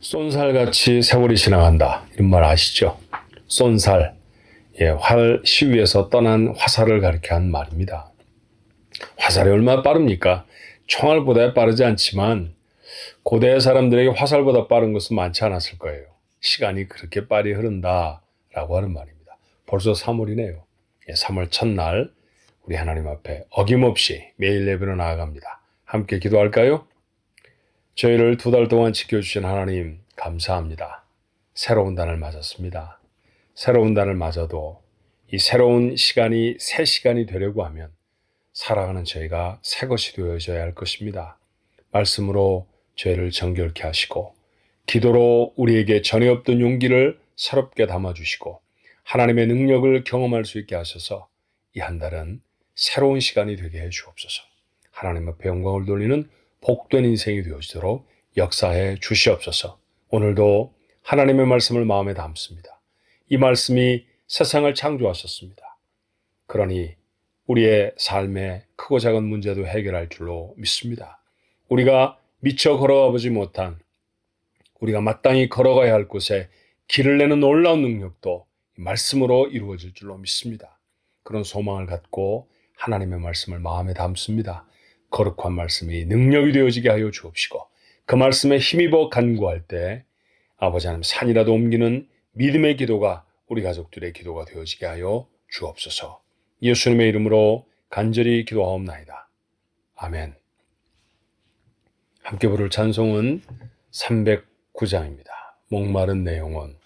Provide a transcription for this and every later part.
쏜살같이 세월이 지나간다. 이런 말 아시죠? 쏜살. 활 시위에서 떠난 화살을 가리켜 한 말입니다. 화살이 얼마나 빠릅니까? 총알보다 빠르지 않지만 고대 사람들에게 화살보다 빠른 것은 많지 않았을 거예요. 시간이 그렇게 빨리 흐른다라고 하는 말입니다. 벌써 3월이네요. 3월 첫날 우리 하나님 앞에 어김없이 매일 예배로 나아갑니다. 함께 기도할까요? 저희를 2달 동안 지켜주신 하나님 감사합니다. 새로운 달을 맞았습니다. 새로운 달을 맞아도 이 새로운 시간이 새 시간이 되려고 하면 살아가는 저희가 새 것이 되어져야 할 것입니다. 말씀으로 저희를 정결케 하시고 기도로 우리에게 전에 없던 용기를 새롭게 담아주시고 하나님의 능력을 경험할 수 있게 하셔서 이 한 달은 새로운 시간이 되게 해 주옵소서. 하나님 앞에 영광을 돌리는 복된 인생이 되어지도록 역사해 주시옵소서. 오늘도 하나님의 말씀을 마음에 담습니다. 이 말씀이 세상을 창조하셨습니다. 그러니 우리의 삶의 크고 작은 문제도 해결할 줄로 믿습니다. 우리가 미처 걸어가 보지 못한 우리가 마땅히 걸어가야 할 곳에 길을 내는 놀라운 능력도 말씀으로 이루어질 줄로 믿습니다. 그런 소망을 갖고 하나님의 말씀을 마음에 담습니다. 거룩한 말씀이 능력이 되어지게 하여 주옵시고 그 말씀에 힘입어 간구할 때 아버지 하나님 산이라도 옮기는 믿음의 기도가 우리 가족들의 기도가 되어지게 하여 주옵소서. 예수님의 이름으로 간절히 기도하옵나이다. 아멘. 함께 부를 찬송은 309장입니다. 목마른 내 영혼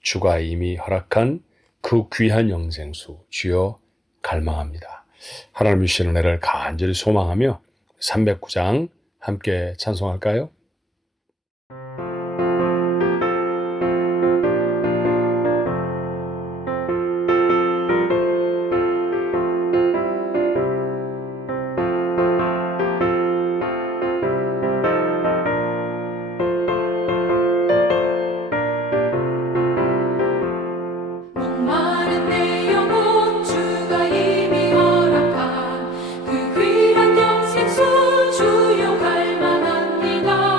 주가 이미 허락한 그 귀한 영생수 주여 갈망합니다. 하나님 주시는 은혜를 간절히 소망하며 309장 함께 찬송할까요? 목마른 내 영혼 주가 이미 허락한 그 귀한 영생수 주여 갈망합니다.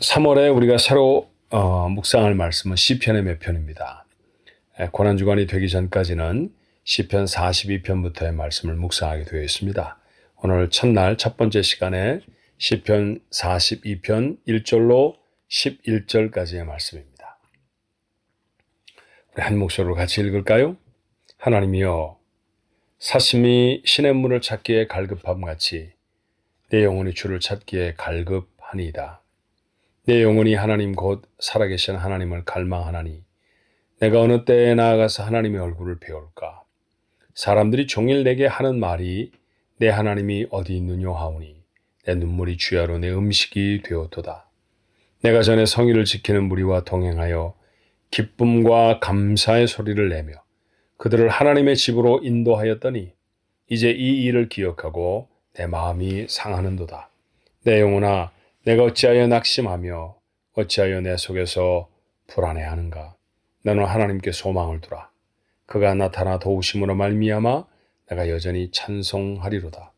3월에 우리가 새로 묵상할 말씀은 시편의 몇 편입니다. 고난주간이 되기 전까지는 시편 42편부터의 말씀을 묵상하게 되어 있습니다. 오늘 첫날 첫 번째 시간에 시편 42편 1절로 11절까지의 말씀입니다. 우리 한 목소리로 같이 읽을까요? 하나님이여, 사심이 시냇물을 찾기에 갈급함같이 내 영혼이 주를 찾기에 갈급하니이다. 내 영혼이 하나님 곧 살아계신 하나님을 갈망하나니 내가 어느 때에 나아가서 하나님의 얼굴을 배울까? 사람들이 종일 내게 하는 말이 내 하나님이 어디 있느뇨 하오니 내 눈물이 주야로 내 음식이 되었도다. 내가 전에 성의를 지키는 무리와 동행하여 기쁨과 감사의 소리를 내며 그들을 하나님의 집으로 인도하였더니 이제 이 일을 기억하고 내 마음이 상하는도다. 내 영혼아, 내가 어찌하여 낙심하며 어찌하여 내 속에서 불안해하는가? 너는 하나님께 소망을 두라. 그가 나타나 도우심으로 말미암아 내가 여전히 찬송하리로다.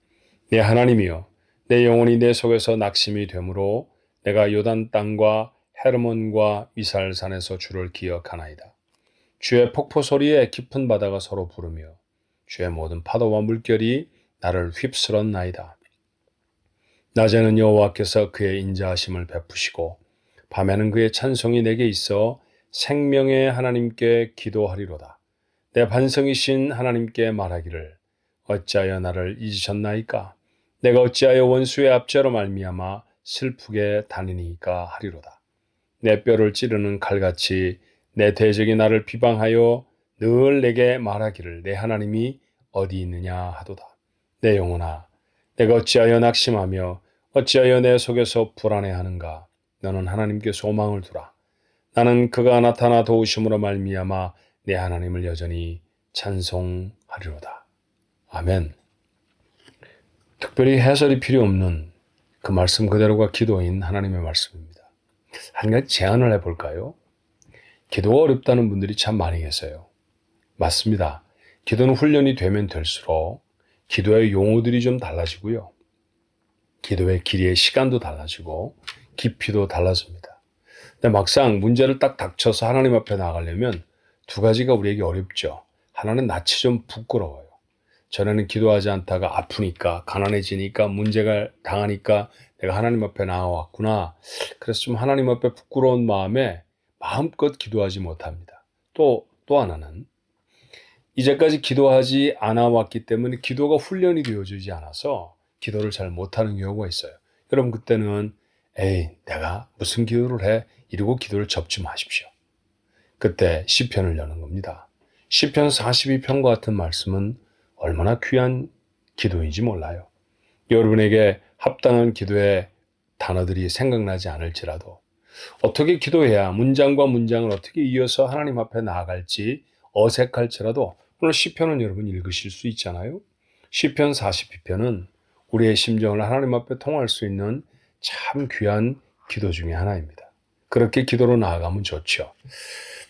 내 하나님이여, 내 영혼이 내 속에서 낙심이 되므로 내가 요단 땅과 헤르몬과 미살산에서 주를 기억하나이다. 주의 폭포 소리에 깊은 바다가 서로 부르며 주의 모든 파도와 물결이 나를 휩쓸었나이다. 낮에는 여호와께서 그의 인자하심을 베푸시고 밤에는 그의 찬송이 내게 있어 생명의 하나님께 기도하리로다. 내 반성이신 하나님께 말하기를 어찌하여 나를 잊으셨나이까? 내가 어찌하여 원수의 압제로 말미암아 슬프게 다니니까 하리로다. 내 뼈를 찌르는 칼같이 내 대적이 나를 비방하여 늘 내게 말하기를 내 하나님이 어디 있느냐 하도다. 내 영혼아, 내가 어찌하여 낙심하며 어찌하여 내 속에서 불안해하는가? 너는 하나님께 소망을 두라. 나는 그가 나타나 도우심으로 말미암아 내 하나님을 여전히 찬송하리로다. 아멘. 특별히 해설이 필요 없는 그 말씀 그대로가 기도인 하나님의 말씀입니다. 한 가지 제안을 해볼까요? 기도가 어렵다는 분들이 참 많이 계세요. 맞습니다. 기도는 훈련이 되면 될수록 기도의 용어들이 좀 달라지고요. 기도의 길이의 시간도 달라지고 깊이도 달라집니다. 근데 막상 문제를 딱 닥쳐서 하나님 앞에 나가려면 두 가지가 우리에게 어렵죠. 하나는 낯이 좀 부끄러워요. 전에는 기도하지 않다가 아프니까, 가난해지니까, 문제가 당하니까 내가 하나님 앞에 나와왔구나. 그래서 좀 하나님 앞에 부끄러운 마음에 마음껏 기도하지 못합니다. 또 하나는 이제까지 기도하지 않아 왔기 때문에 기도가 훈련이 되어지지 않아서 기도를 잘 못하는 경우가 있어요. 여러분 그때는 에이 내가 무슨 기도를 해? 이러고 기도를 접지 마십시오. 그때 시편을 여는 겁니다. 시편 42편과 같은 말씀은 얼마나 귀한 기도인지 몰라요. 여러분에게 합당한 기도의 단어들이 생각나지 않을지라도 어떻게 기도해야 문장과 문장을 어떻게 이어서 하나님 앞에 나아갈지 어색할지라도 오늘 시편은 여러분 읽으실 수 있잖아요. 시편 42편은 우리의 심정을 하나님 앞에 통할 수 있는 참 귀한 기도 중에 하나입니다. 그렇게 기도로 나아가면 좋죠.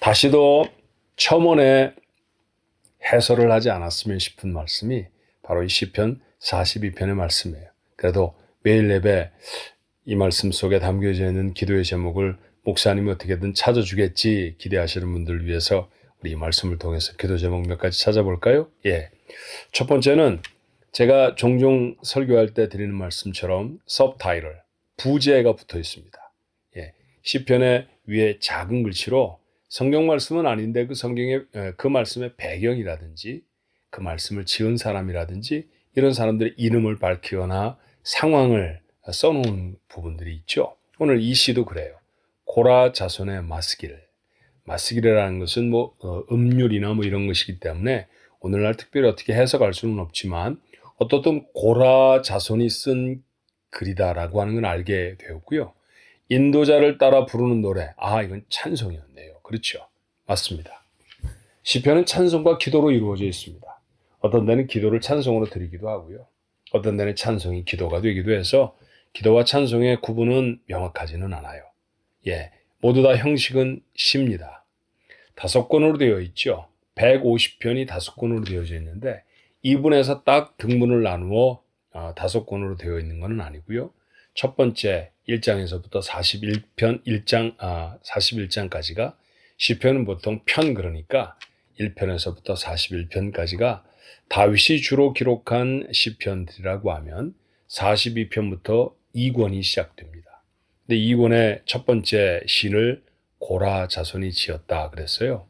다시도 첨언에 해설을 하지 않았으면 싶은 말씀이 바로 이 시편 42편의 말씀이에요. 그래도 매일 예배 이 말씀 속에 담겨져 있는 기도의 제목을 목사님이 어떻게든 찾아주겠지 기대하시는 분들을 위해서 우리 이 말씀을 통해서 기도 제목 몇 가지 찾아볼까요? 첫 번째는 제가 종종 설교할 때 드리는 말씀처럼 서브타이틀, 부제가 붙어 있습니다. 시편의 위에 작은 글씨로 성경 말씀은 아닌데 그 성경의 그 말씀의 배경이라든지 그 말씀을 지은 사람이라든지 이런 사람들의 이름을 밝히거나 상황을 써놓은 부분들이 있죠. 오늘 이 시도 그래요. 고라 자손의 마스길. 마스길이라는 것은 음률이나 이런 것이기 때문에 오늘날 특별히 어떻게 해석할 수는 없지만 어떻든 고라 자손이 쓴 글이다라고 하는 건 알게 되었고요. 인도자를 따라 부르는 노래. 이건 찬송이었네요. 그렇죠. 맞습니다. 시편은 찬송과 기도로 이루어져 있습니다. 어떤 데는 기도를 찬송으로 드리기도 하고요. 어떤 데는 찬송이 기도가 되기도 해서 기도와 찬송의 구분은 명확하지는 않아요. 모두 다 형식은 시입니다. 5권으로 되어 있죠. 150편이 5권으로 되어져 있는데 2분에서 딱 등분을 나누어 5권으로 되어 있는 것은 아니고요. 첫 번째 1장에서부터 41장까지가 시편은 보통 편 그러니까 1편에서부터 41편까지가 다윗이 주로 기록한 시편들이라고 하면 42편부터 2권이 시작됩니다. 근데 2권의 첫 번째 시를 고라 자손이 지었다 그랬어요.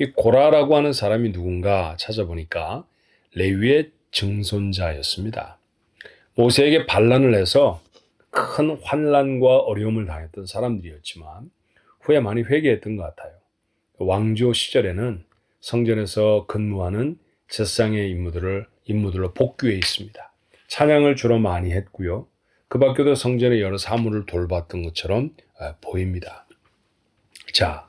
이 고라라고 하는 사람이 누군가 찾아보니까 레위의 증손자였습니다. 모세에게 반란을 해서 큰 환난과 어려움을 당했던 사람들이었지만 후에 많이 회개했던 것 같아요. 왕조 시절에는 성전에서 근무하는 제사장의 임무들로 복귀해 있습니다. 찬양을 주로 많이 했고요. 그 밖에도 성전의 여러 사물을 돌봤던 것처럼 보입니다. 자,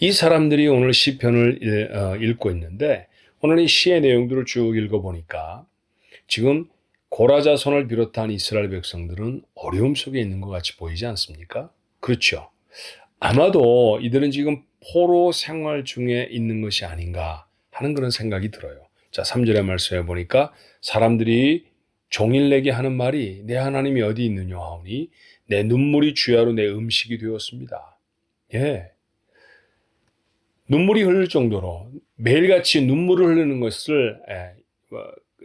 이 사람들이 오늘 시편을 읽고 있는데 오늘 이 시의 내용들을 쭉 읽어보니까 지금 고라 자손을 비롯한 이스라엘 백성들은 어려움 속에 있는 것 같이 보이지 않습니까? 그렇죠. 아마도 이들은 지금 포로 생활 중에 있는 것이 아닌가 하는 그런 생각이 들어요. 자, 3절의 말씀에 보니까 사람들이 종일 내게 하는 말이 내 하나님이 어디 있느냐 하오니 내 눈물이 주야로 내 음식이 되었습니다. 예. 눈물이 흐를 정도로 매일같이 눈물을 흐르는 것을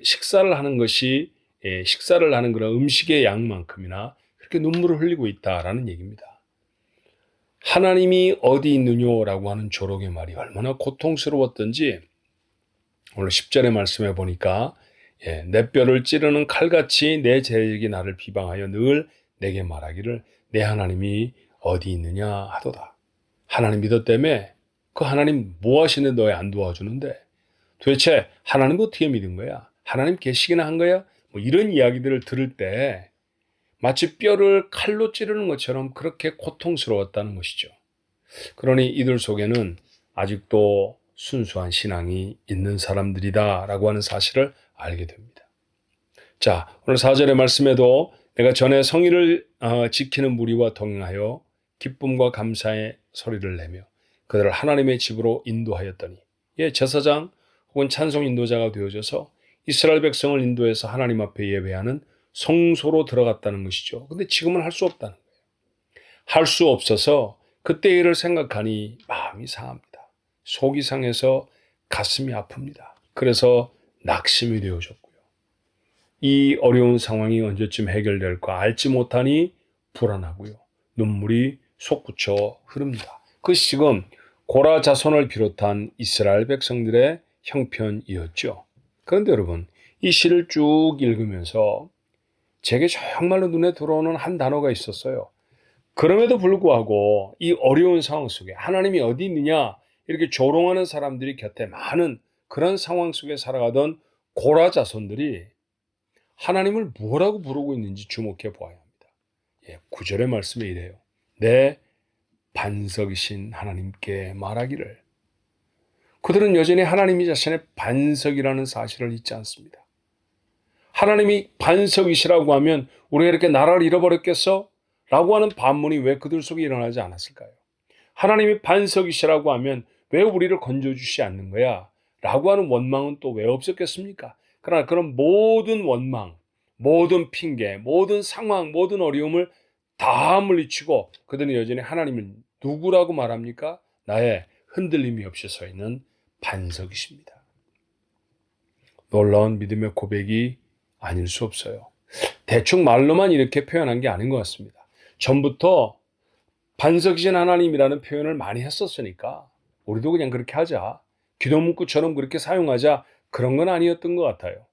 식사를 하는 그런 음식의 양만큼이나 그렇게 눈물을 흘리고 있다라는 얘기입니다. 하나님이 어디 있느냐라고 하는 조롱의 말이 얼마나 고통스러웠던지 오늘 10절의 말씀에 보니까 내 뼈를 찌르는 칼같이 내 재력이 나를 비방하여 늘 내게 말하기를 내 하나님이 어디 있느냐 하도다. 하나님 믿었다며 그 하나님 뭐 하시는데 너희 안 도와주는데 도대체 하나님 어떻게 믿은 거야? 하나님 계시기나 한 거야? 뭐 이런 이야기들을 들을 때 마치 뼈를 칼로 찌르는 것처럼 그렇게 고통스러웠다는 것이죠. 그러니 이들 속에는 아직도 순수한 신앙이 있는 사람들이다라고 하는 사실을 알게 됩니다. 자, 오늘 4절의 말씀에도 내가 전에 성의를 지키는 무리와 동행하여 기쁨과 감사의 소리를 내며 그들을 하나님의 집으로 인도하였더니 제사장 혹은 찬송 인도자가 되어져서 이스라엘 백성을 인도해서 하나님 앞에 예배하는 성소로 들어갔다는 것이죠. 근데 지금은 할 수 없다는 거예요. 할 수 없어서 그때 일을 생각하니 마음이 상합니다. 속이 상해서 가슴이 아픕니다. 그래서 낙심이 되어졌고요. 이 어려운 상황이 언제쯤 해결될까 알지 못하니 불안하고요. 눈물이 솟구쳐 흐릅니다. 그것이 지금 고라 자손을 비롯한 이스라엘 백성들의 형편이었죠. 그런데 여러분, 이 시를 쭉 읽으면서 제게 정말로 눈에 들어오는 한 단어가 있었어요. 그럼에도 불구하고 이 어려운 상황 속에 하나님이 어디 있느냐 이렇게 조롱하는 사람들이 곁에 많은 그런 상황 속에 살아가던 고라 자손들이 하나님을 뭐라고 부르고 있는지 주목해 보아야 합니다. 9절의 말씀에 이래요. 내 반석이신 하나님께 말하기를. 그들은 여전히 하나님이 자신의 반석이라는 사실을 잊지 않습니다. 하나님이 반석이시라고 하면 우리가 이렇게 나라를 잃어버렸겠어? 라고 하는 반문이 왜 그들 속에 일어나지 않았을까요? 하나님이 반석이시라고 하면 왜 우리를 건져주시지 않는 거야? 라고 하는 원망은 또 왜 없었겠습니까? 그러나 그런 모든 원망, 모든 핑계, 모든 상황, 모든 어려움을 다 물리치고 그들은 여전히 하나님을 누구라고 말합니까? 나의 흔들림이 없이 서 있는 반석이십니다. 놀라운 믿음의 고백이 아닐 수 없어요. 대충 말로만 이렇게 표현한 게 아닌 것 같습니다. 전부터 반석이신 하나님이라는 표현을 많이 했었으니까 우리도 그냥 그렇게 하자. 기도 문구처럼 그렇게 사용하자. 그런 건 아니었던 것 같아요.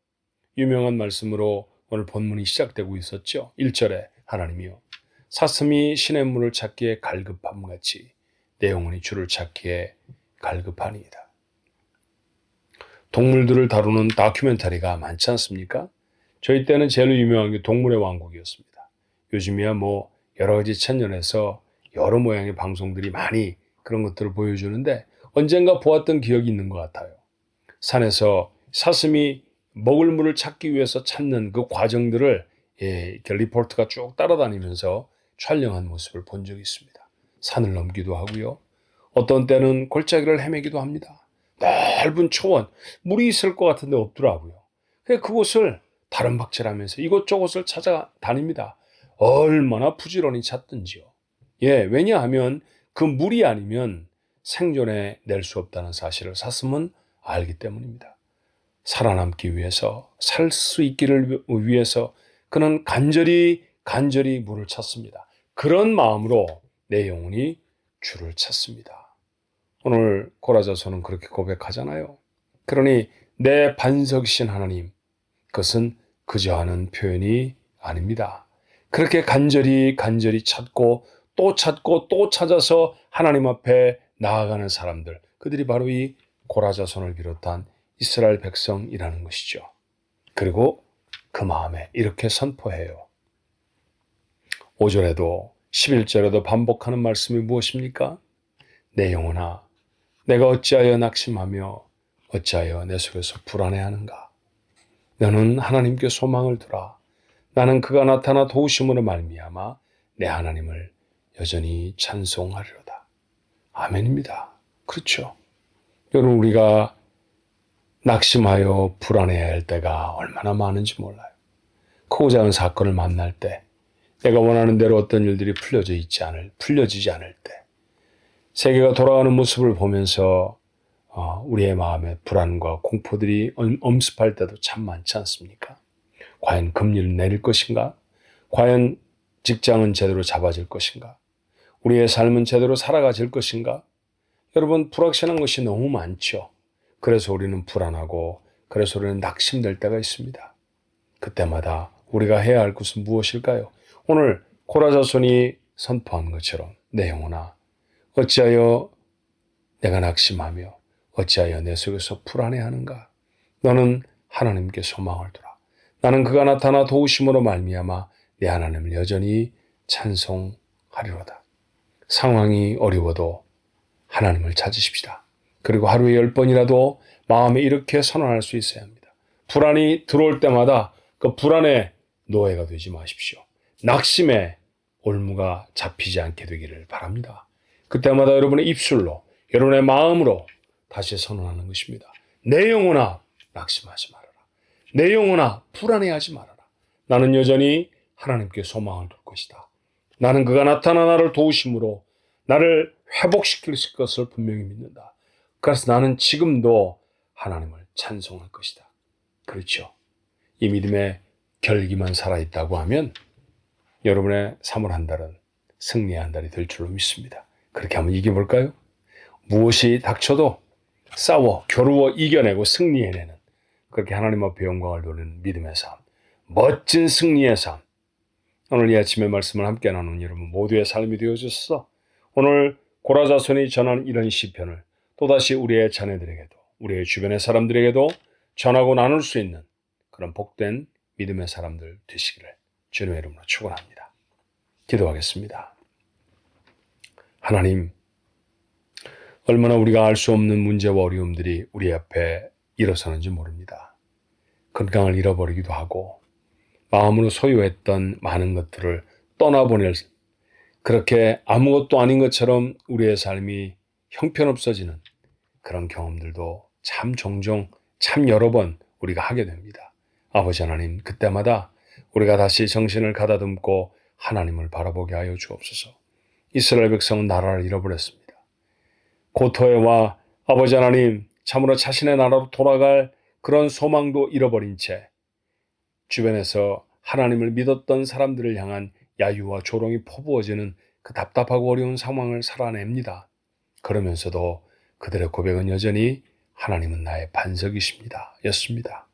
유명한 말씀으로 오늘 본문이 시작되고 있었죠. 1절에 하나님이요. 사슴이 시냇물을 찾기에 갈급함같이 내 영혼이 주를 찾기에 갈급하니이다. 동물들을 다루는 다큐멘터리가 많지 않습니까? 저희 때는 제일 유명한 게 동물의 왕국이었습니다. 요즘이야 뭐 여러 가지 채널에서 여러 모양의 방송들이 많이 그런 것들을 보여주는데 언젠가 보았던 기억이 있는 것 같아요. 산에서 사슴이 먹을 물을 찾기 위해서 찾는 그 과정들을 이렇게 리포터가 쭉 따라다니면서 촬영한 모습을 본 적이 있습니다. 산을 넘기도 하고요. 어떤 때는 골짜기를 헤매기도 합니다. 넓은 초원, 물이 있을 것 같은데 없더라고요. 그곳을 다른 박질하면서 이곳저곳을 찾아다닙니다. 얼마나 부지런히 찾든지요. 왜냐하면 그 물이 아니면 생존해 낼 수 없다는 사실을 사슴은 알기 때문입니다. 살아남기 위해서, 살 수 있기를 위해서 그는 간절히 물을 찾습니다. 그런 마음으로 내 영혼이 주를 찾습니다. 오늘 고라자서는 그렇게 고백하잖아요. 그러니 내 반석이신 하나님, 그것은 그저 하는 표현이 아닙니다. 그렇게 간절히 찾고 또 찾아서 하나님 앞에 나아가는 사람들, 그들이 바로 이 고라자손을 비롯한 이스라엘 백성이라는 것이죠. 그리고 그 마음에 이렇게 선포해요. 5절에도 11절에도 반복하는 말씀이 무엇입니까? 내 영혼아, 내가 어찌하여 낙심하며 어찌하여 내 속에서 불안해하는가? 너는 하나님께 소망을 두라. 나는 그가 나타나 도우심으로 말미암아 내 하나님을 여전히 찬송하리로다. 아멘입니다. 그렇죠. 여러분, 우리가 낙심하여 불안해야 할 때가 얼마나 많은지 몰라요. 크고 작은 사건을 만날 때, 내가 원하는 대로 어떤 일들이 풀려지지 않을 때, 세계가 돌아가는 모습을 보면서 우리의 마음에 불안과 공포들이 엄습할 때도 참 많지 않습니까? 과연 금리를 내릴 것인가? 과연 직장은 제대로 잡아질 것인가? 우리의 삶은 제대로 살아가질 것인가? 여러분, 불확실한 것이 너무 많죠. 그래서 우리는 불안하고, 그래서 우리는 낙심될 때가 있습니다. 그때마다 우리가 해야 할 것은 무엇일까요? 오늘 고라자손이 선포한 것처럼, 내 영혼아, 어찌하여 내가 낙심하며 어찌하여 내 속에서 불안해하는가? 너는 하나님께 소망을 두라. 나는 그가 나타나 도우심으로 말미암아 내 하나님을 여전히 찬송하리로다. 상황이 어려워도 하나님을 찾으십시다. 그리고 하루에 10번이라도 마음에 이렇게 선언할 수 있어야 합니다. 불안이 들어올 때마다 그 불안의 노예가 되지 마십시오. 낙심의 올무가 잡히지 않게 되기를 바랍니다. 그때마다 여러분의 입술로, 여러분의 마음으로 다시 선언하는 것입니다. 내 영혼아, 낙심하지 말아라. 내 영혼아, 불안해하지 말아라. 나는 여전히 하나님께 소망을 둘 것이다. 나는 그가 나타나 나를 도우심으로 나를 회복시킬 것을 분명히 믿는다. 그래서 나는 지금도 하나님을 찬송할 것이다. 그렇죠. 이 믿음의 결기만 살아있다고 하면 여러분의 3월 한 달은 승리의 한 달이 될 줄로 믿습니다. 그렇게 한번 이겨볼까요? 무엇이 닥쳐도 싸워, 겨루어 이겨내고 승리해내는, 그렇게 하나님 앞에 영광을 돌리는 믿음의 삶, 멋진 승리의 삶. 오늘 이 아침의 말씀을 함께 나눈 여러분 모두의 삶이 되어졌어. 오늘 고라자손이 전한 이런 시편을 또다시 우리의 자녀들에게도, 우리의 주변의 사람들에게도 전하고 나눌 수 있는 그런 복된 믿음의 사람들 되시기를 주님의 이름으로 축원합니다. 기도하겠습니다. 하나님, 얼마나 우리가 알 수 없는 문제와 어려움들이 우리 앞에 일어서는지 모릅니다. 건강을 잃어버리기도 하고 마음으로 소유했던 많은 것들을 떠나보낼, 그렇게 아무것도 아닌 것처럼 우리의 삶이 형편없어지는 그런 경험들도 참 종종, 참 여러 번 우리가 하게 됩니다. 아버지 하나님, 그때마다 우리가 다시 정신을 가다듬고 하나님을 바라보게 하여 주옵소서. 이스라엘 백성은 나라를 잃어버렸습니다. 고토에 와 아버지 하나님, 참으로 자신의 나라로 돌아갈 그런 소망도 잃어버린 채 주변에서 하나님을 믿었던 사람들을 향한 야유와 조롱이 퍼부어지는 그 답답하고 어려운 상황을 살아냅니다. 그러면서도 그들의 고백은 여전히 하나님은 나의 반석이십니다 였습니다.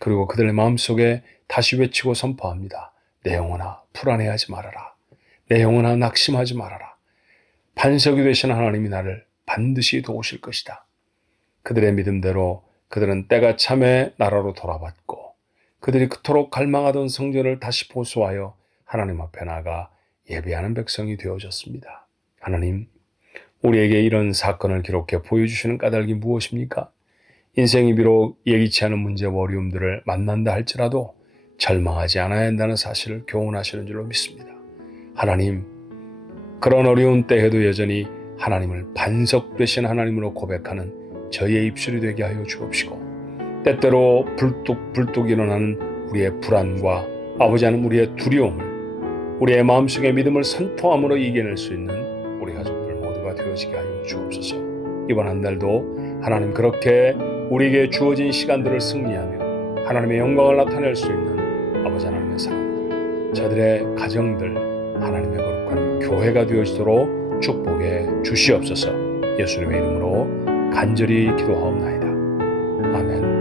그리고 그들의 마음속에 다시 외치고 선포합니다. 내 영혼아, 불안해하지 말아라. 내 영혼아, 낙심하지 말아라. 반석이 되신 하나님이 나를 반드시 도우실 것이다. 그들의 믿음대로 그들은 때가 참에 나라로 돌아왔고, 그들이 그토록 갈망하던 성전을 다시 보수하여 하나님 앞에 나가 예배하는 백성이 되어졌습니다. 하나님, 우리에게 이런 사건을 기록해 보여주시는 까닭이 무엇입니까? 인생이 비록 예기치 않은 문제와 어려움들을 만난다 할지라도 절망하지 않아야 한다는 사실을 교훈하시는 줄로 믿습니다. 하나님, 그런 어려운 때에도 여전히 하나님을 반석 되신 하나님으로 고백하는 저희의 입술이 되게 하여 주옵시고, 때때로 불뚝 일어나는 우리의 불안과 아버지 하나님 우리의 두려움을 우리의 마음속에 믿음을 선포함으로 이겨낼 수 있는 우리 가족들 모두가 되어지게 하여 주옵소서. 이번 한 달도 하나님 그렇게 우리에게 주어진 시간들을 승리하며 하나님의 영광을 나타낼 수 있는 아버지 하나님의 사람들, 저들의 가정들 하나님의 거룩한 교회가 되어지도록 축복해 주시옵소서. 예수님의 이름으로 간절히 기도하옵나이다. 아멘.